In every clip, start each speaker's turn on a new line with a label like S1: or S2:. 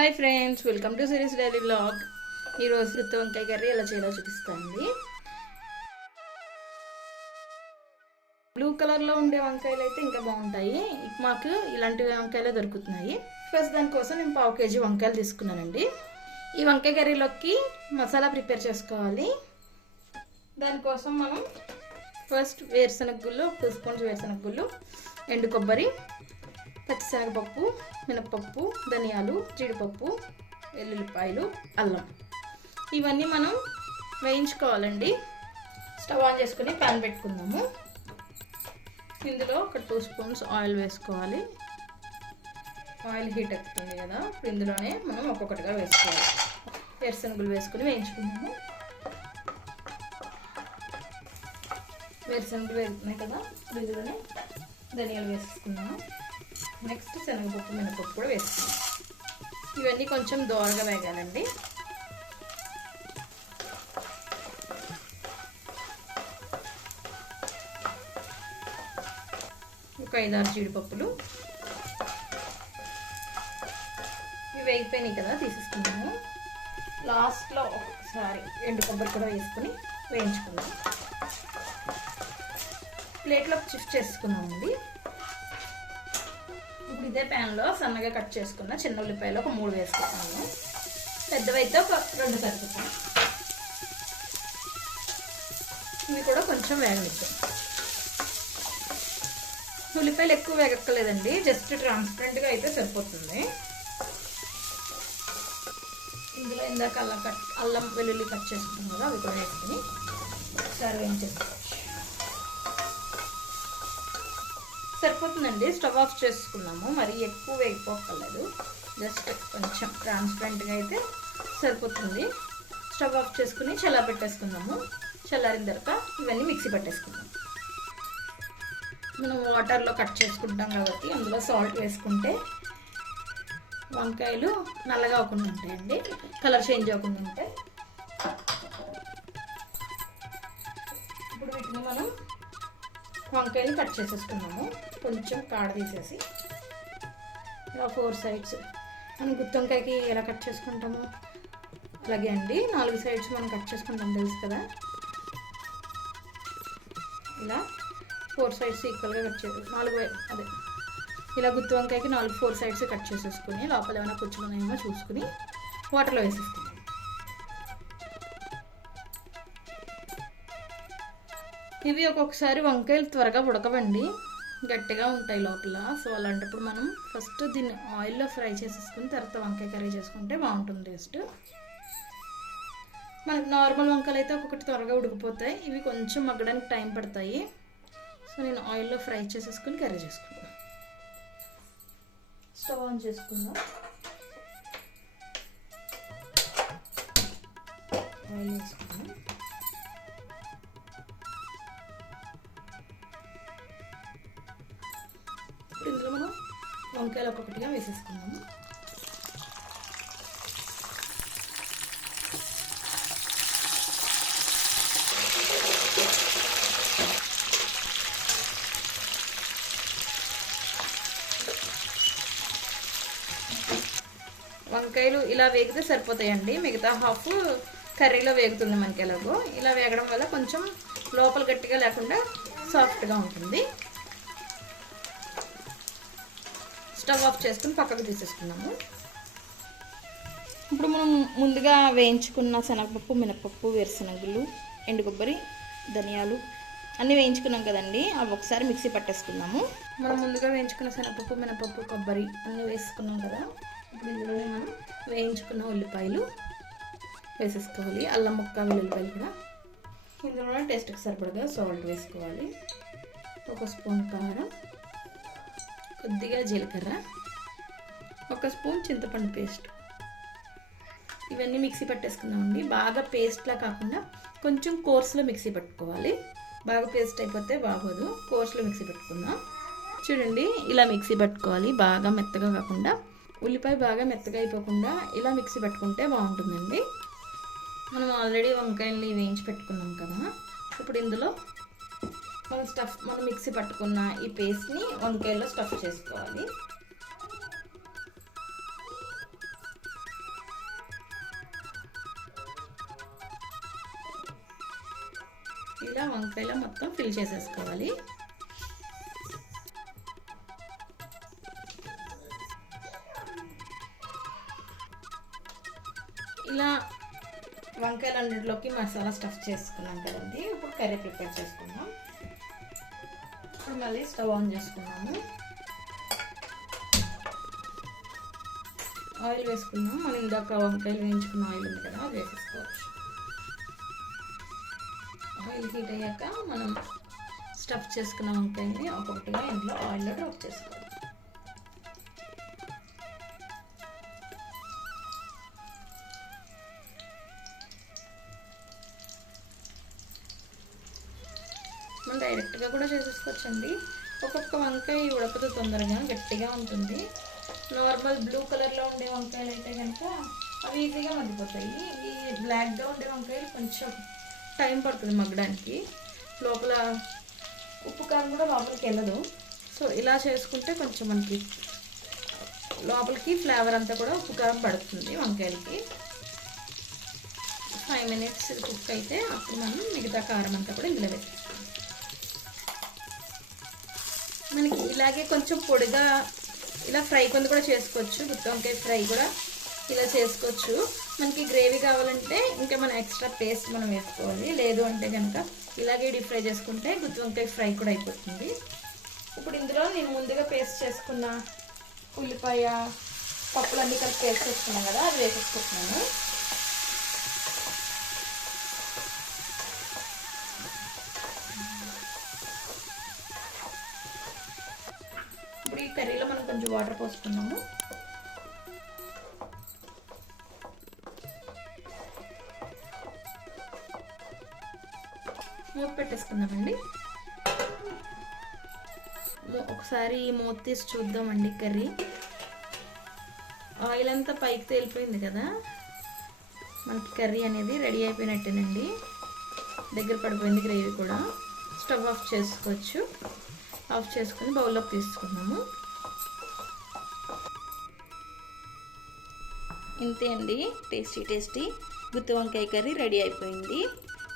S1: Hi friends welcome to series daily blog ఈరోజు గుత్తి వంకాయ కర్రీ ఎలా చేయాలో చూపిస్తాండి బ్లూ కలర్లో ఉండే వంకాయలు అయితే ఇంకా బాగుంటాయి. మాకు ఇలాంటి వంకాయలే దొరుకుతున్నాయి. ఫస్ట్ దానికోసం నేను పావు కేజీ వంకాయలు తీసుకున్నానండి. ఈ వంకాయ కర్రీలోకి మసాలా ప్రిపేర్ చేసుకోవాలి. దానికోసం మనం ఫస్ట్ వేరుశనగ గుళ్ళు టూ స్పూన్స్ వేరుశనగ గుళ్ళు ఎండు కొబ్బరి పచ్చిశనగపప్పు మినపప్పు ధనియాలు జీడిపప్పు వెల్లుల్లిపాయలు అల్లం. ఇవన్నీ మనం వేయించుకోవాలండి. స్టవ్ ఆన్ చేసుకుని ప్యాన్ పెట్టుకుందాము. ఇందులో ఒక టూ స్పూన్స్ ఆయిల్ వేసుకోవాలి. ఆయిల్ హీట్ ఎక్కుతుంది కదా ఇప్పుడు ఇందులోనే మనం ఒక్కొక్కటిగా వేసుకోవాలి. వేరుశనగలు వేసుకుని వేయించుకుందాము. వేరుశనగలు వేస్తున్నాయి కదా ఇప్పుడు ఇందులోనే ధనియాలు వేసుకున్నాము నెక్స్ట్ శనగపప్పు మినపప్పు కూడా వేసుకున్నాం ఇవన్నీ కొంచెం దోరగా వేగాలండి. ఒక ఐదారు జీడిపప్పులు. ఇవి వేగిపోయినాయి కదా తీసేసుకున్నాము లాస్ట్లో ఒకసారి ఎండు కొబ్బరి కూడా వేసుకుని వేయించుకుందాం. ప్లేట్లోకి షిఫ్ట్ చేసుకున్నామండి ఇదే ప్యాన్లో సన్నగా కట్ చేసుకున్న చిన్న ఉల్లిపాయలు ఒక మూడు వేసుకుంటాను. పెద్దవైతే ఒక రెండు కలుపుతాం ఇవి కూడా కొంచెం వేగనిద్దాం. ఉల్లిపాయలు ఎక్కువ వేగక్కలేదండి జస్ట్ ట్రాన్స్పరెంట్గా అయితే సరిపోతుంది. ఇందులో ఇందాక అల్లం కట్ అల్లం వెల్లుల్లి కట్ చేసుకుంటాం కదా అవి కూడా వేసుకుని ఒకసారి వేయించేసుకోవచ్చు సరిపోతుందండి. స్టవ్ ఆఫ్ చేసుకున్నాము. మరి ఎక్కువ అయిపోకలేదు జస్ట్ కొంచెం ట్రాన్స్పరెంట్గా అయితే సరిపోతుంది. స్టవ్ ఆఫ్ చేసుకుని చల్లా పెట్టేసుకున్నాము. చల్లారిన తర్వాత ఇవన్నీ మిక్సీ పట్టేసుకున్నాం మనం వాటర్లో కట్ చేసుకుంటాం కాబట్టి అందులో సాల్ట్ వేసుకుంటే వంకాయలు నల్లగా అవ్వకుండా ఉంటాయండి. కలర్ చేంజ్ అవ్వకుండా ఉంటాయి. ఇప్పుడు వీటిని మనం వంకాయలు కట్ చేసేసుకున్నాము. కొంచెం కాడ తీసేసి ఇలా ఫోర్ సైడ్స్ మనం గుత్తి వంకాయకి ఎలా కట్ చేసుకుంటాము అలాగే అండి. నాలుగు సైడ్స్ మనం కట్ చేసుకుంటాం తెలుసు కదా. ఇలా ఫోర్ సైడ్స్ ఈక్వల్గా కట్ చేసి నాలుగు అదే. ఇలా గుత్తి వంకాయకి నాలుగు ఫోర్ సైడ్స్ కట్ చేసేసుకుని లోపల ఏమైనా కూర్చున్నాయేమో చూసుకుని వాటర్లో వేసేసుకుని ఇవి ఒక్కొక్కసారి వంకాయలు త్వరగా ఉడకవండి. గట్టిగా ఉంటాయి లోపల. సో అలాంటప్పుడు మనం ఫస్ట్ దీన్ని ఆయిల్లో ఫ్రై చేసేసుకుని తర్వాత వంకాయ కర్రీ చేసుకుంటే బాగుంటుంది టేస్ట్. మనకి నార్మల్ వంకాయలు అయితే ఒక్కొక్కటి త్వరగా ఉడికిపోతాయి. ఇవి కొంచెం మగ్గడానికి టైం పడతాయి. సో నేను ఆయిల్లో ఫ్రై చేసేసుకుని కర్రీ చేసుకుంటాను స్టవ్ ఆన్ చేసుకుందాం. ఆయిల్ వేసుకుందాం. వంకాయలు ఒక్కొక్కటిగా వేసేసుకుందాము. వంకాయలు ఇలా వేగితే సరిపోతాయండి. మిగతా హాఫ్ కర్రీలో వేగుతుంది మనకి ఎలాగో. ఇలా వేగడం వల్ల కొంచెం లోపల గట్టిగా లేకుండా సాఫ్ట్గా ఉంటుంది. స్టవ్ ఆఫ్ చేసుకుని పక్కకు తీసేసుకున్నాము ఇప్పుడు మనం ముందుగా వేయించుకున్న శనగపప్పు మినపప్పు వేరుశనగలు ఎండు కొబ్బరి ధనియాలు అన్నీ వేయించుకున్నాం కదండి. అవి ఒకసారి మిక్సీ పట్టేసుకున్నాము మనం ముందుగా వేయించుకున్న శనగపప్పు మినపప్పు కొబ్బరి అన్నీ వేసుకున్నాం కదా. ఇప్పుడు ఇందులోనే మనం వేయించుకున్న ఉల్లిపాయలు వేసేసుకోవాలి. అల్లం ముక్క వెల్లుల్లిపాయలు కూడా. ఇందులో టేస్ట్కి సరిపడగా సాల్ట్ వేసుకోవాలి. ఒక స్పూన్ కారం. కొద్దిగా జీలకర్ర ఒక స్పూన్ చింతపండు పేస్ట్. ఇవన్నీ మిక్సీ పట్టేసుకుందామండి. బాగా పేస్ట్లా కాకుండా కొంచెం కోర్స్లో మిక్సీ పట్టుకోవాలి. బాగా పేస్ట్ అయిపోతే బాగోదు. కోర్స్లో మిక్సీ పెట్టుకుందాం. చూడండి ఇలా మిక్సీ పట్టుకోవాలి. బాగా మెత్తగా కాకుండా ఉల్లిపాయ బాగా మెత్తగా అయిపోకుండా ఇలా మిక్సీ పెట్టుకుంటే బాగుంటుందండి. మనం ఆల్రెడీ వంకాయల్ని వేయించి పెట్టుకున్నాం కదా. ఇప్పుడు ఇందులో మనం స్టఫ్ మనం మిక్సీ పట్టుకున్న ఈ పేస్ట్ని వంకాయల్లో స్టఫ్ చేసుకోవాలి. ఇలా వంకాయలో మొత్తం ఫిల్ చేసేసుకోవాలి. ఇలా వంకాయలు అన్నింటిలోకి మసాలా స్టఫ్ చేసుకున్నాం కదండి. ఇప్పుడు కర్రీ ప్రిపేర్ చేసుకుందాం. ఇప్పుడు మళ్ళీ స్టవ్ ఆన్ చేసుకున్నాము ఆయిల్ వేసుకున్నాం మనం ఇందాక వంకాయలు వేయించుకున్న ఆయిల్ ఉంది కదా అది వేసేసుకోవచ్చు ఆయిల్ హీట్ అయ్యాక మనం స్టఫ్ చేసుకున్న వంకాయని ఒక్కొక్కటిగా ఇంట్లో ఆయిల్లో డ్రాప్ చేసుకోవచ్చు మనం డైరెక్ట్గా కూడా చేసేసుకోవచ్చండి. ఒక్కొక్క వంకాయ ఉడకదు తొందరగా గట్టిగా ఉంటుంది. నార్మల్ బ్లూ కలర్లో ఉండే వంకాయలు అయితే కనుక అవి ఈజీగా మగ్గిపోతాయి. ఈ బ్లాక్గా ఉండే వంకాయలు కొంచెం టైం పడుతుంది మగ్గడానికి. లోపల ఉప్పు కారం కూడా లోపలికి వెళ్ళదు. సో ఇలా చేసుకుంటే కొంచెం మనకి లోపలికి ఫ్లేవర్ అంతా కూడా ఉప్పు కారం పడుతుంది వంకాయలకి. ఫైవ్ మినిట్స్ కుక్ అయితే అప్పుడు మనం మిగతా కారం అంతా కూడా ఇందులో పెట్టుకుంటాం మనకి ఇలాగే కొంచెం పొడిగా ఇలా ఫ్రై కొంత కూడా చేసుకోవచ్చు. గుత్తి వంకాయ ఫ్రై కూడా ఇలా చేసుకోవచ్చు. మనకి గ్రేవీ కావాలంటే ఇంకా మనం ఎక్స్ట్రా పేస్ట్ మనం వేసుకోవాలి. లేదు అంటే కనుక ఇలాగే డీప్ ఫ్రై చేసుకుంటే గుత్తి వంకాయ ఫ్రై కూడా అయిపోతుంది. ఇప్పుడు ఇందులో నేను ముందుగా పేస్ట్ చేసుకున్న ఉల్లిపాయ పప్పులు అన్నీ కలిపి పేస్ట్ చేసుకున్నాను కదా అది వేసేసుకుంటున్నాను. కర్రీలో మనం కొంచెం వాటర్ పోసుకున్నాము మూత పెట్టేసుకుందామండి. ఒకసారి మూత తీసి చూద్దామండి కర్రీ. ఆయిల్ అంతా పైకి తేలిపోయింది కదా. మనకి కర్రీ అనేది రెడీ అయిపోయినట్టేనండి. దగ్గర పడిపోయింది గ్రేవీ కూడా. స్టవ్ ఆఫ్ చేసుకోవచ్చు. ఆఫ్ చేసుకుని బౌల్లోకి తీసుకున్నాము ఇంతే అండి. Tasty tasty. గుత్తి వంకాయ కర్రీ రెడీ అయిపోయింది.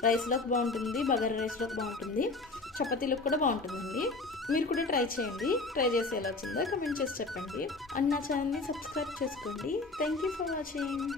S1: రైస్లోకి బాగుంటుంది బగారా రైస్లోకి బాగుంటుంది. చపాతీలకు కూడా బాగుంటుందండి. మీరు కూడా ట్రై చేయండి. ట్రై చేసి ఎలా వచ్చిందో కమెంట్ చేసి చెప్పండి. అండ్ నా ఛానల్ని సబ్స్క్రైబ్ చేసుకోండి. Thank you for watching